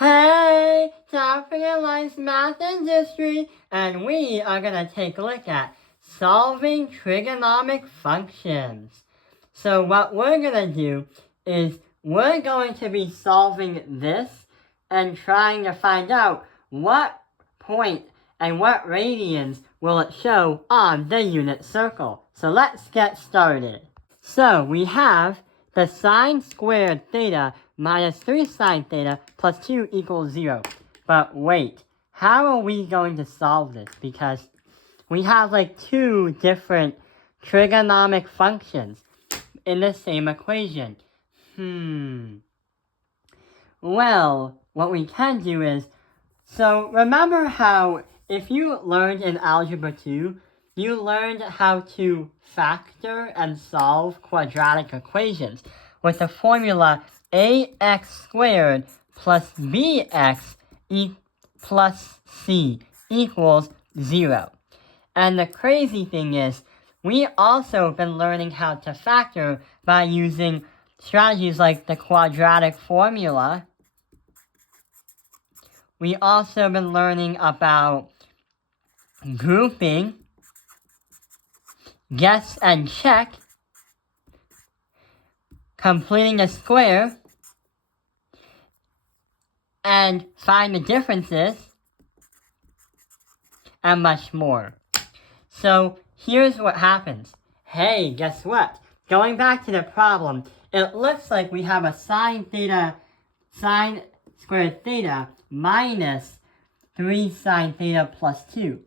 Hey, Topic Lines Math and History, and we are going to take a look at solving trigonometric functions. So what we're going to do is we're going to be solving this and trying to find out what point and what radians will it show on the unit circle. So let's get started. So we have the sine squared theta minus 3 sine theta plus 2 equals 0. But wait, how are we going to solve this? Because we have like two different trigonometric functions in the same equation. Well, what we can do is, so remember how if you learned in Algebra 2, you learned how to factor and solve quadratic equations with the formula ax squared plus bx plus c equals 0. And the crazy thing is, we also been learning how to factor by using strategies like the quadratic formula. We also been learning about grouping, guess and check, completing a square, and find the differences, and much more. So here's what happens. Hey, guess what? Going back to the problem, it looks like we have a sine squared theta minus 3 sine theta plus 2.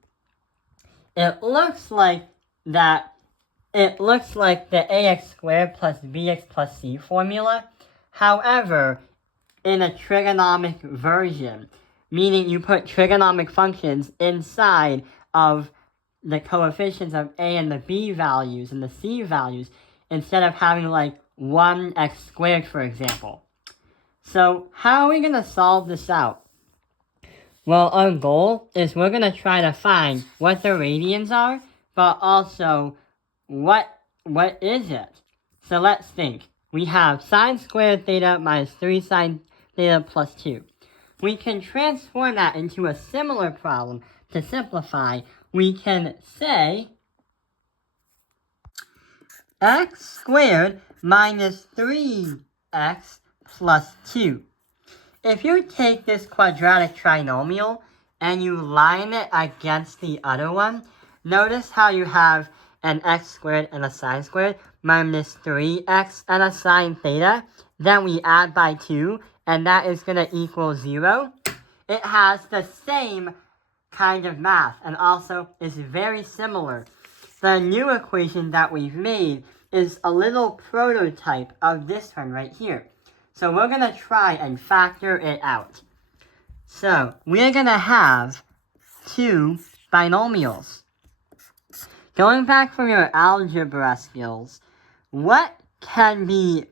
It looks like the ax squared plus bx plus c formula. However, in a trigonomic version, meaning you put trigonomic functions inside of the coefficients of a and the b values and the c values, instead of having like 1x squared, for example. So how are we going to solve this out? Well, our goal is we're going to try to find what the radians are, but also what is it? So let's think. We have sine squared theta minus 3 sine theta plus 2. We can transform that into a similar problem. To simplify, we can say x squared minus 3x plus 2. If you take this quadratic trinomial and you line it against the other one, notice how you have an x squared and a sine squared minus 3x and a sine theta. Then we add by 2, and that is going to equal 0. It has the same kind of math and also is very similar. The new equation that we've made is a little prototype of this one right here. So we're going to try and factor it out. So we're going to have two binomials. Going back from your algebra skills, what can be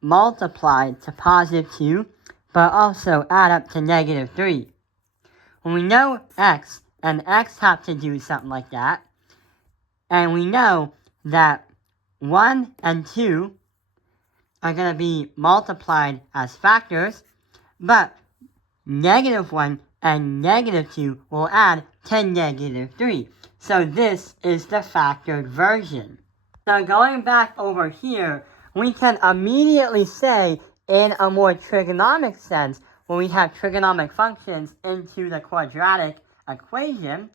multiplied to positive 2, but also add up to negative 3? When we know x, and x have to do something like that, and we know that 1 and 2 are going to be multiplied as factors, but negative 1 and negative 2 will add to negative 3. So this is the factored version. So going back over here, we can immediately say in a more trigonomic sense, when we have trigonomic functions into the quadratic equation,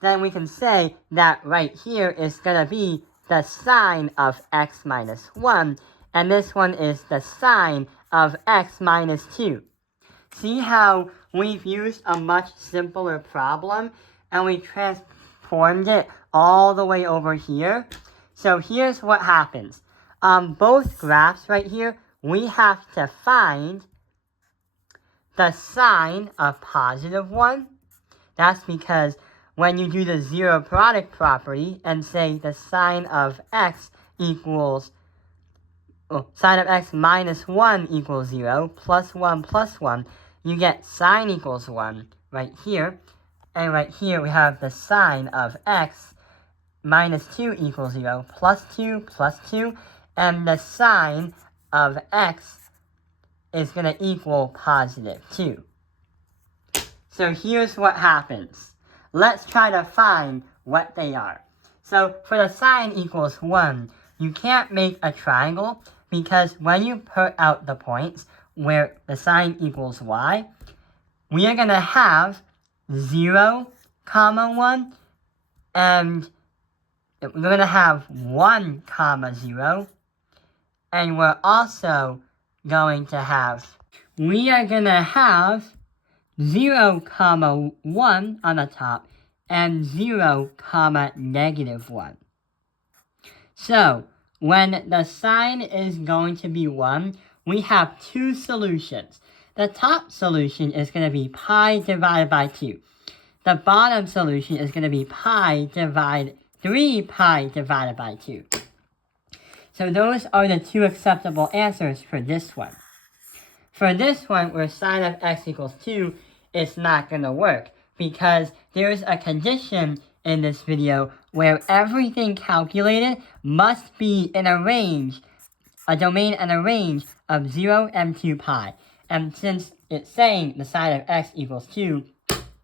then we can say that right here is going to be the sine of x minus 1, and this one is the sine of x minus 2. See how we've used a much simpler problem, and we transformed it all the way over here? So here's what happens. On both graphs right here, we have to find the sine of positive 1. That's because when you do the zero product property and say the sine of x equals, sine of x minus 1 equals 0, plus 1, you get sine equals 1 right here. And right here we have the sine of x minus 2 equals 0, plus 2, and the sine of x is going to equal positive 2. So here's what happens. Let's try to find what they are. So for the sine equals 1, you can't make a triangle because when you put out the points where the sine equals y, we are going to have 0, 1, and we're going to have 1, 0, and we're also going to have, 0, 1 on the top and 0, negative 1. So when the sine is going to be 1, we have two solutions. The top solution is going to be pi divided by 2. The bottom solution is going to be 3 pi divided by 2. So those are the two acceptable answers for this one. For this one, where sine of x equals 2, it's not going to work because there's a condition in this video where everything calculated must be in a range, a domain and a range of 0 and 2 pi. And since it's saying the sine of x equals 2,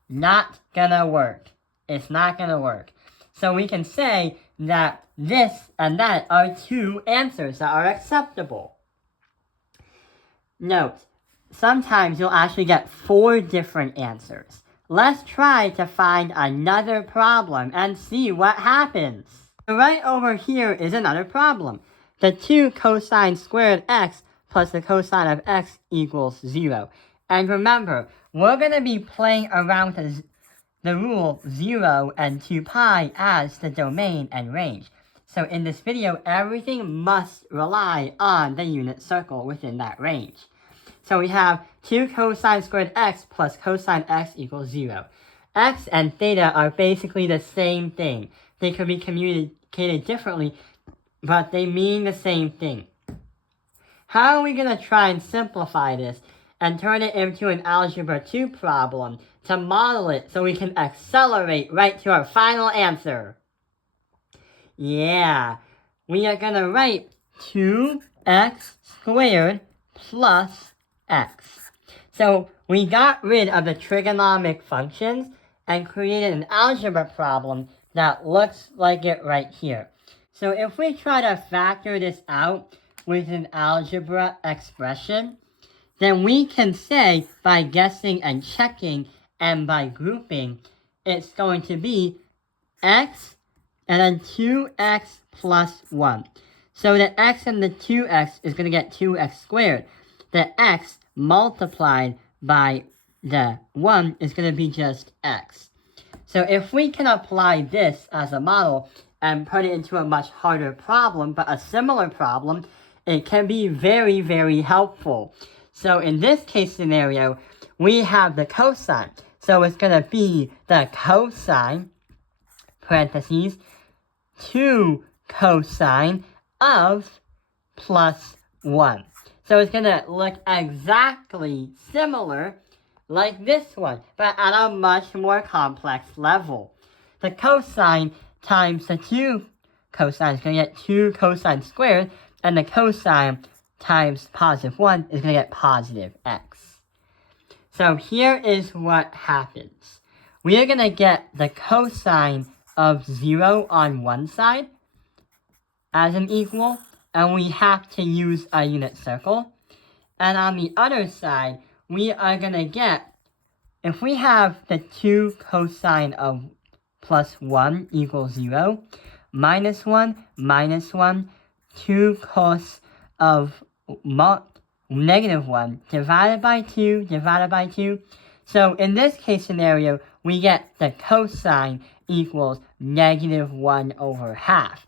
not gonna work. It's not gonna work. So we can say that this and that are two answers that are acceptable. Note, sometimes you'll actually get 4 different answers. Let's try to find another problem and see what happens. Right over here is another problem. The 2 cosine squared x plus the cosine of x equals 0. And remember, we're going to be playing around with the rule 0 and 2 pi as the domain and range. So in this video, everything must rely on the unit circle within that range. So we have 2 cosine squared x plus cosine x equals 0. X and theta are basically the same thing. They could be communicated differently, but they mean the same thing. How are we going to try and simplify this and turn it into an algebra 2 problem to model it so we can accelerate right to our final answer? Yeah, we are going to write 2x squared plus x. So we got rid of the trigonometric functions and created an algebra problem that looks like it right here. So if we try to factor this out with an algebra expression, then we can say by guessing and checking and by grouping, it's going to be x and then 2x plus 1. So the x and the 2x is going to get 2x squared. The x multiplied by the 1 is going to be just x. So if we can apply this as a model and put it into a much harder problem, but a similar problem, it can be very, very helpful. So in this case scenario, we have the cosine. So it's going to be the cosine, parentheses, 2 cosine of plus 1. So it's going to look exactly similar like this one, but at a much more complex level. The cosine times the 2 cosine is going to get 2 cosine squared, and the cosine times positive 1 is going to get positive x. So here is what happens. We are going to get the cosine of 0 on one side as an equal, and we have to use a unit circle. And on the other side, we are going to get, if we have the 2 cosine of plus 1 equals 0, minus 1, 2 cos of negative 1 divided by 2. So in this case scenario, we get the cosine equals negative 1 over half.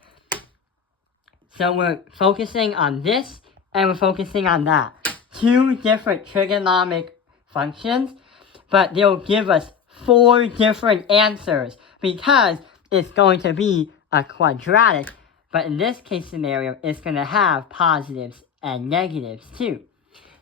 So we're focusing on this and we're focusing on that. 2 different trigonometric functions, but they'll give us 4 different answers because it's going to be a quadratic, but in this case scenario, it's going to have positives and negatives too.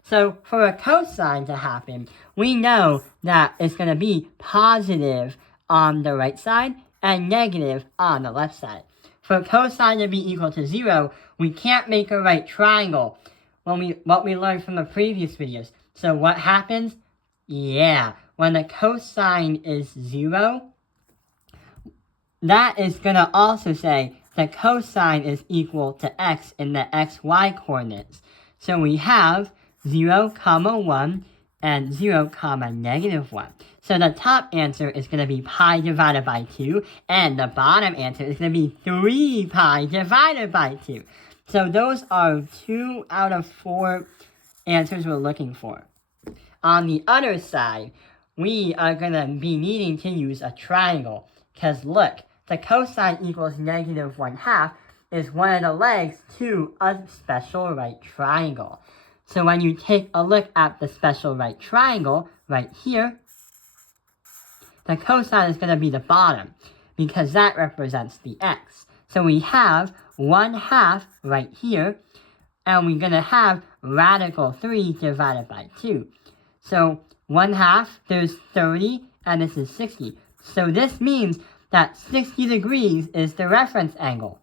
So for a cosine to happen, we know that it's going to be positive on the right side and negative on the left side. For cosine to be equal to 0, we can't make a right triangle. what we learned from the previous videos. So what happens? Yeah, when the cosine is 0, that is going to also say the cosine is equal to x in the xy coordinates. So we have 0, 1 and 0, -1. So the top answer is going to be pi divided by 2, and the bottom answer is going to be 3 pi divided by 2. So those are 2 out of 4 answers we're looking for. On the other side, we are going to be needing to use a triangle, because look, the cosine equals -1/2 is one of the legs to a special right triangle. So when you take a look at the special right triangle right here, the cosine is going to be the bottom because that represents the x. So we have 1/2 right here, and we're going to have radical 3 divided by 2. So 1/2, there's 30, and this is 60. So this means that 60 degrees is the reference angle.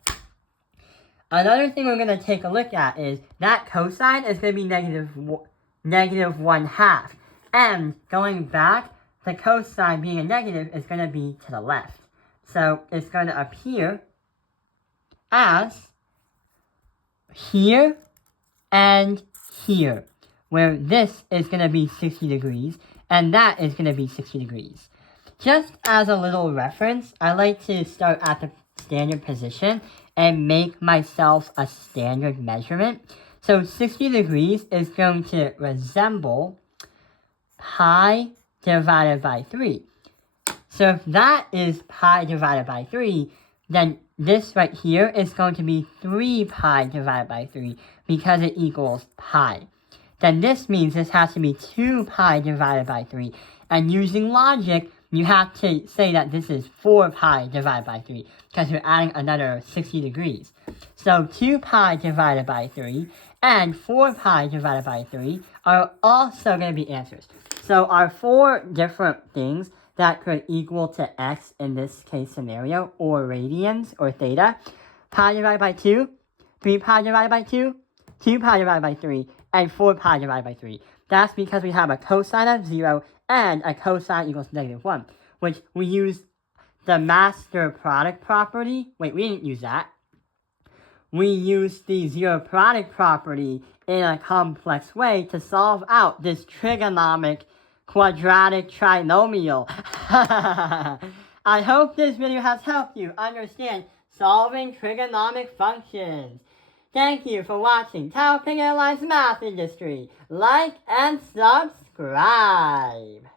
Another thing we're going to take a look at is that cosine is going to be -1/2. And going back, the cosine being a negative is going to be to the left. So it's going to appear as here and here, where this is going to be 60 degrees, and that is going to be 60 degrees. Just as a little reference, I like to start at the standard position and make myself a standard measurement. So 60 degrees is going to resemble pi divided by 3. So if that is pi divided by 3, then this right here is going to be 3 pi divided by 3 because it equals pi. Then this means this has to be 2 pi divided by 3. And using logic, you have to say that this is 4 pi divided by 3 because you're adding another 60 degrees. So 2 pi divided by 3 and 4 pi divided by 3 are also going to be answers. So our 4 different things that could equal to x in this case scenario, or radians, or theta, pi divided by 2, 3 pi divided by 2, 2 pi divided by 3, and 4 pi divided by 3. That's because we have a cosine of 0 and a cosine equals -1, which we use the master product property. Wait, we didn't use that. We used the zero product property in a complex way to solve out this trigonometric quadratic trinomial. I hope this video has helped you understand solving trigonometric functions. Thank you for watching Taoping Airlines Math Industry. Like and subscribe.